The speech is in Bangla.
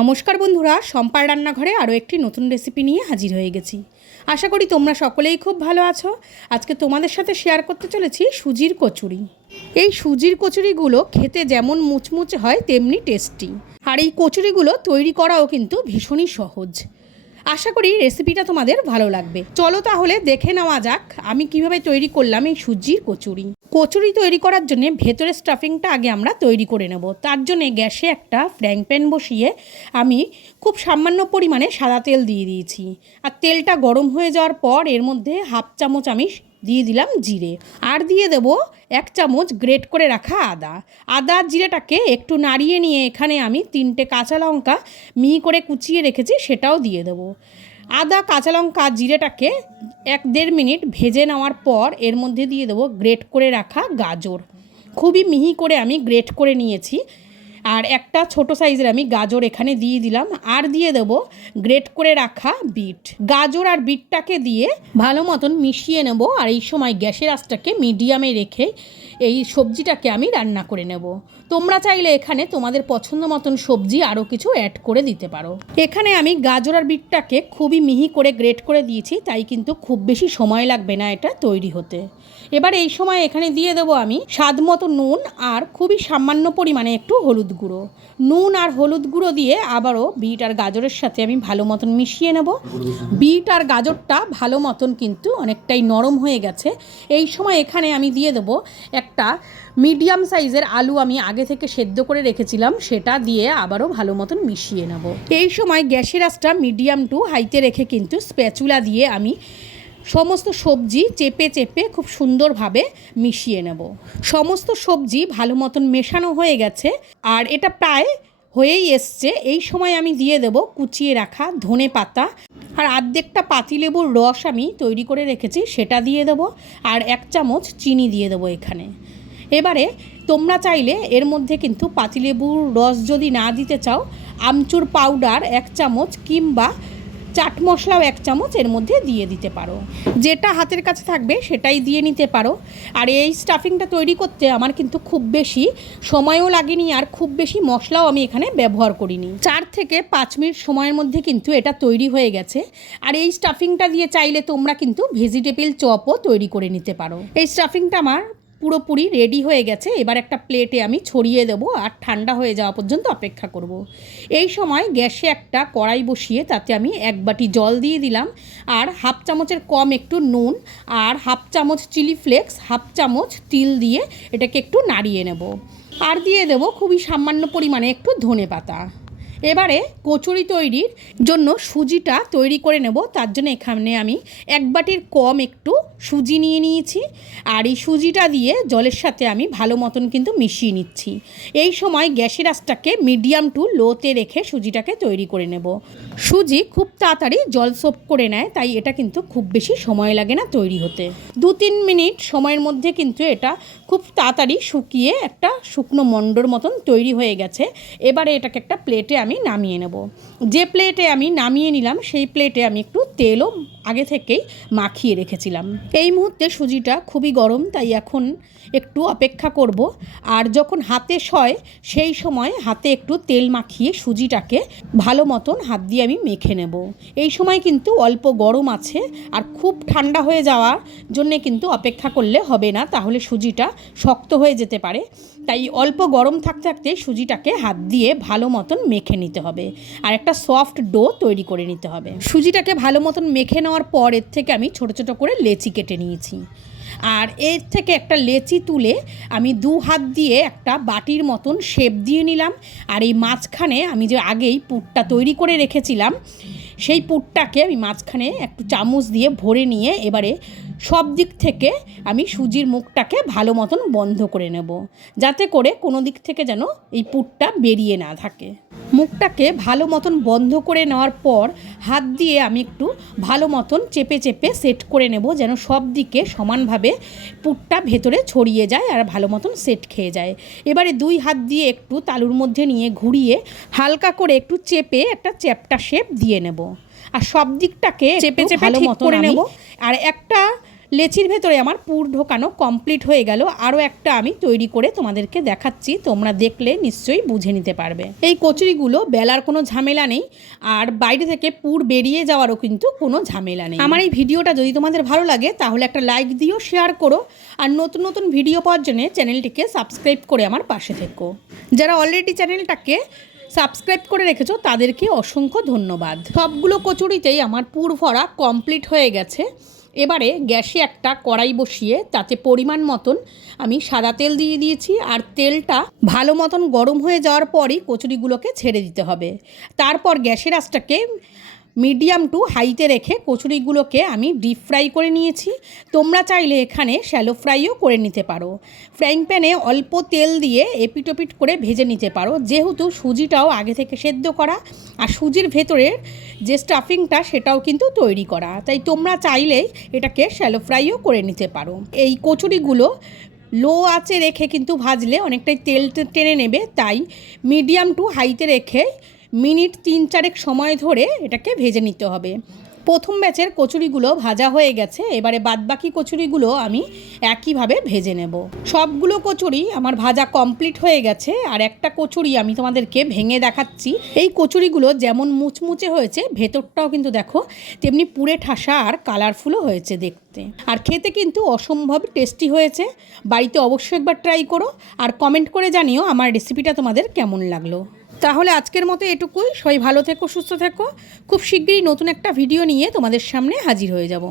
নমস্কার বন্ধুরা, সম্পার রান্নাঘরে আরও একটি নতুন রেসিপি নিয়ে হাজির হয়ে গেছি। আশা করি তোমরা সকলেই খুব ভালো আছো। আজকে তোমাদের সাথে শেয়ার করতে চলেছি সুজির কচুরি। এই সুজির কচুরিগুলো খেতে যেমন মুচমুচে হয়, তেমনি টেস্টি আর এই কচুরিগুলো তৈরি করাও কিন্তু ভীষণই সহজ। আশা করি রেসিপিটা তোমাদের ভালো লাগবে। চলো তাহলে দেখে নেওয়া যাক, আমি কীভাবে তৈরি করলাম এই সুজির কচুরি। কচুরি তৈরি করার জন্য ভেতরের স্টাফিংটা আগে আমরা তৈরি করে নেব। তার জন্য গ্যাসে একটা ফ্র্যাং প্যান বসিয়ে আমি খুব সামান্য পরিমাণে সাদা তেল দিয়ে দিয়েছি। আর তেলটা গরম হয়ে যাওয়ার পর এর মধ্যে হাফ চামচ আমি দিয়ে দিলাম জিরে। আর দিয়ে দেব এক চামচ গ্রেট করে রাখা আদা। আদা জিরেটাকে একটু নাড়িয়ে নিয়ে এখানে আমি তিনটে কাঁচা লঙ্কা মিহি করে কুচিয়ে রেখেছি, সেটাও দিয়ে দেবো। আদা, কাঁচা লঙ্কা জিরেটাকে এক দেড় মিনিট ভেজে নেওয়ার পর এর মধ্যে দিয়ে দেবো গ্রেট করে রাখা গাজর। খুবই মিহি করে আমি গ্রেট করে নিয়েছি। আর একটা ছোট সাইজের আমি গাজর এখানে দিয়ে দিলাম। আর দিয়ে দেব গ্রেট করে রাখা বিট। গাজর আর বিটটাকে দিয়ে ভালো মতন মিশিয়ে নেব আর এই সময় গ্যাসের আঁচটাকে মিডিয়ামে রেখে এই সবজিটাকে আমি রান্না করে নেব। তোমরা চাইলে এখানে তোমাদের পছন্দ মতন সবজি আরও কিছু অ্যাড করে দিতে পারো। এখানে আমি গাজর আর বিটটাকে খুবই মিহি করে গ্রেট করে দিয়েছি, তাই কিন্তু খুব বেশি সময় লাগবে না এটা তৈরি হতে। এবার এই সময় এখানে দিয়ে দেবো আমি স্বাদ মতো নুন আর খুবই সামান্য পরিমাণে একটু হলুদ গুঁড়ো। নুন আর হলুদ গুঁড়ো দিয়ে আবারও বিট আর গাজরের সাথে আমি ভালো মতন মিশিয়ে নেব। বিট আর গাজরটা ভালো মতন কিন্তু অনেকটাই নরম হয়ে গেছে। এই সময় এখানে আমি দিয়ে দেবো একটা মিডিয়াম সাইজের আলু আমি আগে থেকে সেদ্ধ করে রেখেছিলাম, সেটা দিয়ে আবারও ভালো মতন মিশিয়ে নেব। এই সময় গ্যাসের আঁচটা মিডিয়াম টু হাইতে রেখে কিন্তু স্প্যাচুলা দিয়ে আমি সমস্ত সবজি চেপে চেপে খুব সুন্দরভাবে মিশিয়ে নেব। সমস্ত সবজি ভালো মতন মেশানো হয়ে গেছে, আর এটা প্রায় হয়েই এসছে। এই সময় আমি দিয়ে দেব কুচিয়ে রাখা ধনে পাতা, আর আর্ধেকটা পাতিলেবুর রস আমি তৈরি করে রেখেছি, সেটা দিয়ে দেবো, আর এক চামচ চিনি দিয়ে দেবো এখানে। এবারে তোমরা চাইলে এর মধ্যে কিন্তু পাতিলেবুর রস যদি না দিতে চাও, আমচুর পাউডার এক চামচ কিংবা চাট মশলাও এক চামচ এর মধ্যে দিয়ে দিতে পারো। যেটা হাতের কাছে থাকবে সেটাই দিয়ে নিতে পারো। আর এই স্টাফিংটা তৈরি করতে আমার কিন্তু খুব বেশি সময়ও লাগেনি আর খুব বেশি মশলাও আমি এখানে ব্যবহার করিনি। চার থেকে পাঁচ মিনিট সময়ের মধ্যে কিন্তু এটা তৈরি হয়ে গেছে। আর এই স্টাফিংটা দিয়ে চাইলে তোমরা কিন্তু ভেজিটেবল চপও তৈরি করে নিতে পারো। এই স্টাফিংটা আমার পুরোপুরি রেডি হয়ে গেছে। এবার একটা প্লেটে আমি ছড়িয়ে দেবো আর ঠান্ডা হয়ে যাওয়া পর্যন্ত অপেক্ষা করব। এই সময় গ্যাসে একটা কড়াই বসিয়ে তাতে আমি এক বাটি জল দিয়ে দিলাম আর হাফ চামচের কম একটু নুন আর হাফ চামচ চিলি ফ্লেক্স, হাফ চামচ তিল দিয়ে এটাকে একটু নাড়িয়ে নেব। আর দিয়ে দেবো খুবই সামান্য পরিমাণে একটু ধনে পাতা এবারে কচুরি তৈরির জন্য সুজিটা তৈরি করে নেব। তার জন্য এখানে আমি এক বাটির কম একটু সুজি নিয়ে নিয়েছি। আর এই সুজিটা দিয়ে জলের সাথে আমি ভালো মতন কিন্তু মিশিয়ে নিচ্ছি। এই সময় গ্যাসের আঁচটাকে মিডিয়াম টু লোতে রেখে সুজিটাকে তৈরি করে নেব। সুজি খুব তাড়াতাড়ি জল সোপ করে নেয়, তাই এটা কিন্তু খুব বেশি সময় লাগে না তৈরি হতে। দু তিন মিনিট সময়ের মধ্যে কিন্তু এটা খুব তাড়াতাড়ি শুকিয়ে একটা শুকনো মণ্ডর মতন তৈরি হয়ে গেছে। এবারে এটাকে একটা প্লেটে আমি নামিয়ে নেব। যে প্লেটে আমি নামিয়ে নিলাম সেই প্লেটে আমি একটু তেলও আগে থেকেই মাখিয়ে রেখেছিলাম। এই মুহূর্তে সুজিটা খুবই গরম, তাই এখন একটু অপেক্ষা করব। আর যখন হাতে সয় সেই সময় হাতে একটু তেল মাখিয়ে সুজিটাকে ভালো মতন হাত দিয়ে আমি মেখে নেব। এই সময় কিন্তু অল্প গরম আছে আর খুব ঠান্ডা হয়ে যাওয়ার জন্যে কিন্তু অপেক্ষা করলে হবে না, তাহলে সুজিটা শক্ত হয়ে যেতে পারে। তাই অল্প গরম থাকতে থাকতে সুজিটাকে হাত দিয়ে ভালো মতন মেখে নিতে হবে। আর একটা সফট ডো তৈরি করে নিতে হবে। সুজিটাকে ভালো মতন মেখে নেওয়ার পর এর থেকে আমি ছোট ছোট করে লেচি কেটে নিয়েছি। আর এর থেকে একটা লেচি তুলে আমি দু হাত দিয়ে একটা বাটির মতন শেপ দিয়ে নিলাম। আর এই মাঝখানে আমি যে আগেই পুরটা তৈরি করে রেখেছিলাম, সেই পুরটাকে আমি মাঝখানে একটু চামচ দিয়ে ভরে নিয়ে এবারে সব দিক থেকে আমি সুজির মুখটাকে ভালো মতন বন্ধ করে নেব। যাতে করে কোনো দিক থেকে যেন এই পুরটা বেরিয়ে না থাকে। মুখটাকে ভালো মতন বন্ধ করে নেওয়ার পর হাত দিয়ে আমি একটু ভালো মতন চেপে চেপে সেট করে নেব যেন সব দিকে সমানভাবে পুরটা ভেতরে ছড়িয়ে যায় আর ভালো মতন সেট খেয়ে যায়। এবারে দুই হাত দিয়ে একটু তালুর মধ্যে নিয়ে ঘুরিয়ে হালকা করে একটু চেপে একটা চ্যাপটা শেপ দিয়ে নেব। আর সব দিকটাকে চেপে চেপে ঠিক করে নেব। আর একটা লেচির ভেতরে আমার পুর ঢোকানো কমপ্লিট হয়ে গেল। আরও একটা আমি তৈরি করে তোমাদেরকে দেখাচ্ছি, তোমরা দেখলে নিশ্চয়ই বুঝে নিতে পারবে। এই কচুরিগুলো বেলার কোনো ঝামেলা নেই, আর বাইরে থেকে পুর বেরিয়ে যাওয়ারও কিন্তু কোনো ঝামেলা নেই। আমার এই ভিডিওটা যদি তোমাদের ভালো লাগে, তাহলে একটা লাইক দিও শেয়ার করো, আর নতুন নতুন ভিডিও পাওয়ার জন্য চ্যানেলটিকে সাবস্ক্রাইব করে আমার পাশে থেকো। যারা অলরেডি চ্যানেলটাকে সাবস্ক্রাইব করে রেখেছো, তাদেরকে অসংখ্য ধন্যবাদ। সবগুলো কচুরিতেই আমার পুর ভরা কমপ্লিট হয়ে গেছে। এবারে গ্যাসে একটা কড়াই বসিয়ে তাতে পরিমাণ মতন আমি সাদা তেল দিয়ে দিয়েছি আর তেলটা ভালো মতন গরম হয়ে যাওয়ার পরই কচুরিগুলোকে ছেড়ে দিতে হবে। তারপর গ্যাসের আঁচটাকে মিডিয়াম টু হাইতে রেখে কচুরিগুলোকে আমি ডিপ ফ্রাই করে নিয়েছি। তোমরা চাইলে এখানে শ্যালো ফ্রাইও করে নিতে পারো। ফ্রাইং প্যানে অল্প তেল দিয়ে এপিটোপিট করে ভেজে নিতে পারো। যেহেতু সুজিটাও আগে থেকে সেদ্ধ করা আর সুজির ভেতরের যে স্টাফিংটা সেটাও কিন্তু তৈরি করা। তাই তোমরা চাইলেই এটাকে শ্যালো ফ্রাইও করে নিতে পারো। এই কচুরিগুলো লো আঁচে রেখে কিন্তু ভাজলে অনেকটাই তেল টেনে নেবে। তাই মিডিয়াম টু হাইতে রেখে মিনিট তিন চারেক সময় ধরে এটাকে ভেজে নিতে হবে। প্রথম ব্যাচের কচুরিগুলো ভাজা হয়ে গেছে, এবারে বাদবাকি কচুরিগুলো আমি একইভাবে ভেজে নেব। সবগুলো কচুরি আমার ভাজা কমপ্লিট হয়ে গেছে, আর একটা কচুরি আমি তোমাদেরকে ভেঙে দেখাচ্ছি। এই কচুরিগুলো যেমন মুচমুচে হয়েছে, ভেতরটাও কিন্তু দেখো তেমনি পুরে ঠাসা আর কালারফুলও হয়েছে দেখতে। আর খেতে কিন্তু অসম্ভব টেস্টি হয়েছে, বাড়িতে অবশ্যই একবার ট্রাই করো, আর কমেন্ট করে জানিও আমার রেসিপিটা তোমাদের কেমন লাগল। তাহলে আজকের মতো এটুকুই। সবাই ভালো থেকো, সুস্থ থেকো। খুব শীঘ্রই নতুন একটা ভিডিও নিয়ে তোমাদের সামনে হাজির হয়ে যাব।